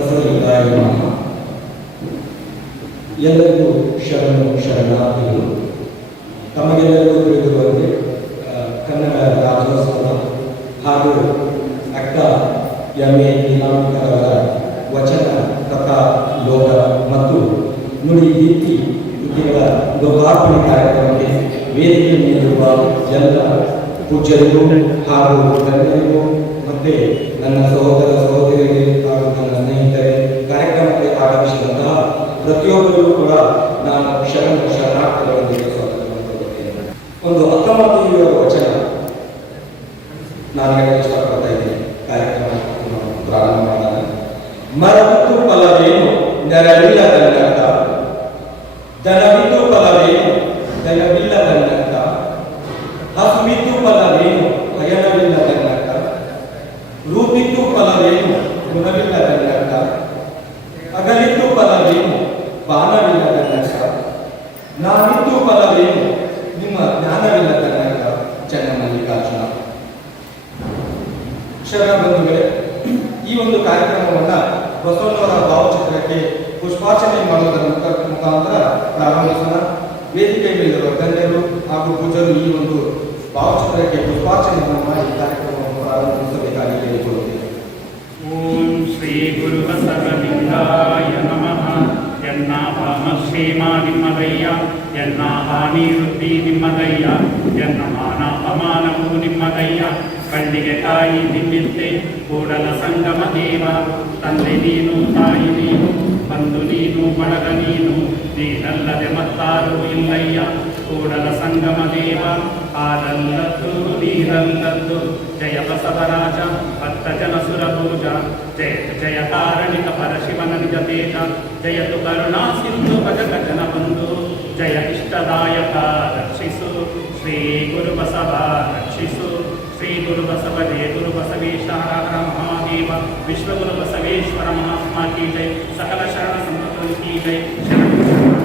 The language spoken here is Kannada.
ಬಸವಲಿಂಗಾಯ ಎಲ್ಲರಿಗೂ ಶರಣು ಶರಣಾರ್ಥಿಗಳು. ತಮಗೆಲ್ಲರಿಗೂ ತಿಳಿದಿರುವಂತೆ ಕನ್ನಡ ರಾಜ್ಯೋತ್ಸವ ಹಾಗೂ ಅಕ್ಕ ಎಂ ಎ ನೀಲಾಂಕರವರ ವಚನ, ಕಥಾ, ಲೋಕ ಮತ್ತು ನುಡಿ ದೀಪ್ತಿ ಕೃತಿಗಳ ಲೋಕಾರ್ಪಣೆ ಕಾರ್ಯಕ್ರಮಕ್ಕೆ ವೇದಿಕೆ ನೀಡಿರುವ ಎಲ್ಲ ಪೂಜ್ಯರಿಗೂ ಹಾಗೂ ಗಣ್ಯರಿಗೂ ಮತ್ತೆ ನನ್ನ ಸಹೋದರ ಸಹೋದರಿಗೆ ಕಾರ್ಯಕ್ರಮಕ್ಕೆ ಆಗಮಿಸಿದಂತಹ ಪ್ರತಿಯೊಬ್ಬರಿಗೂ ಕೂಡ ನಾನು ಶರಣ ಶರಣಾರ್ಥಗಳೊಂದಿಗೆ ಒಂದು ಹತ್ತೊಂಬತ್ತು ವಚನ ನಾನು ಶರಣ ಬಂಧುಗಳೇ ಈ ಒಂದು ಕಾರ್ಯಕ್ರಮವನ್ನ ಬಸವಣ್ಣವರ ಭಾವಚಿತ್ರಕ್ಕೆ ಪುಷ್ಪಾರ್ಚನೆ ಮಾಡುವುದರ ಮುಖ ಮುಖಾಂತರ ಪ್ರಾರಂಭಿಸೋಣ. ವೇದಿಕೆ ಮೇಲಿರುವ ಗಣ್ಯರು ಹಾಗೂ ಪೂಜರು ಈ ಒಂದು ಭಾವಚಿತ್ರಕ್ಕೆ ಪುಷ್ಪಾರ್ಚನೆಯನ್ನು ಮಾಡಿ ಕಾರ್ಯಕ್ರಮವನ್ನು ಪ್ರಾರಂಭಿಸಬೇಕಾಗಿ ಕೇಳಿಕೊಳ್ಳುತ್ತೇನೆ. ಓಂ ಶ್ರೀ ಗುರು ಬಸವಲಿಂಗಾಯ ನಮಃ. ಎನ್ನಾಭಾಮ ಶ್ರೀಮಾ ನಿಮ್ಮದಯ್ಯ ಎನ್ನ ಹಾನಿ ವೃದ್ಧಿ ನಿಮ್ಮದಯ್ಯ. ಎನ್ನ ಮಾನ ಅಪಮಾನವು ನಿಮ್ಮದಯ್ಯ. ಕಣ್ಣಿಗೆ ತಾಯಿ ನಿನ್ನಿದ್ದೆ ಕೂಡಲ ಸಂಗಮ ದೇವ ತಂದೆ ನೀನು ತಾಯಿ ನೀನು ಬಂಧು ನೀನು ಬಳಗ ನೀನು ನೀನಲ್ಲದೆ ಮತ್ತಾರು ಇಲ್ಲಯ್ಯ ಕೂಡಲ ಸಂಗಮ ದೇವ ಆದಲ್ಲದ್ದು ನೀರಲ್ಲದ್ದು ಜಯ ಬಸವರಾಜ ಭಕ್ತ ಜನ ಸುರಭೂಜ ಜಯ ಜಯ ಕಾರಣಿಕ ಪರಶಿವನ ನಿಜ ತೇಜ ಜಯತು ಕರುಣಾ ಸಿಂಧು ಭಜಕ ಜನ ಬಂಧು ಜಯ ಇಷ್ಟದಾಯಕ ರಕ್ಷಿಸು ಶ್ರೀ ಗುರು ಬಸವ ರಕ್ಷಿಸು श्रीगुरु बसव जय गुरु बसवेश्वर महादेव बसवेश्वर महात्मा की जय सकल शरण संपत्ति की जय